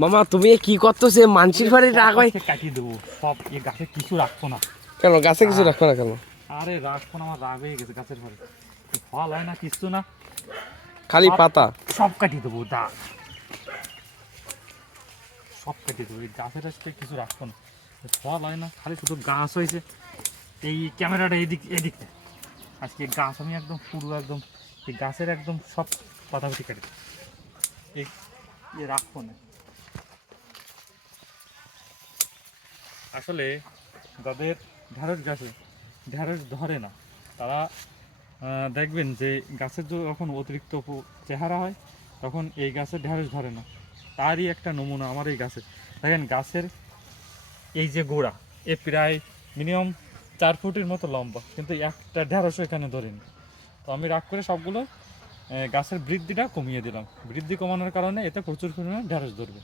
মামা তুমি কি করতেছে মানসির বাড়ি রাগ হয় কাটিয়ে দেবো সব, এই গাছে কিছু রাখবো না। কেন গাছে কিছু রাখো না কেন? আরে রাখবো না, আমার রাগ হয়ে গেছে গাছের ঘরে, ফল হয় না কিছু না, খালি পাতা সব কাটিয়ে দেবো। সব কেটে দেবো, এই গাছের আজকে কিছু রাখবো না, ফল হয় না, খালি শুধু গাছ হয়েছে। এই ক্যামেরাটা এদিকে আজকে গাছ আমি একদম পুরো একদম এই গাছের একদম সব পাতাগুটি কেটে দেবো, এই রাখবো না। আসলে যাদের ঢ্যাঁড়স গাছে ঢ্যাঁড়স ধরে না, তারা দেখবেন যে গাছের যখন অতিরিক্ত চেহারা হয় তখন এই গাছের ঢ্যাঁড়স ধরে না। তারই একটা নমুনা আমার এই গাছে। দেখেন গাছের এই যে গোড়া, এ প্রায় মিনিমাম 4 ফুটের মতো লম্বা, কিন্তু একটা ঢ্যাঁড়সও এখানে ধরেনি। তো আমি রাগ করে সবগুলো গাছের বৃদ্ধিটা কমিয়ে দিলাম। বৃদ্ধি কমানোর কারণে এতে প্রচুর পরিমাণে ঢ্যাঁড়স ধরবে।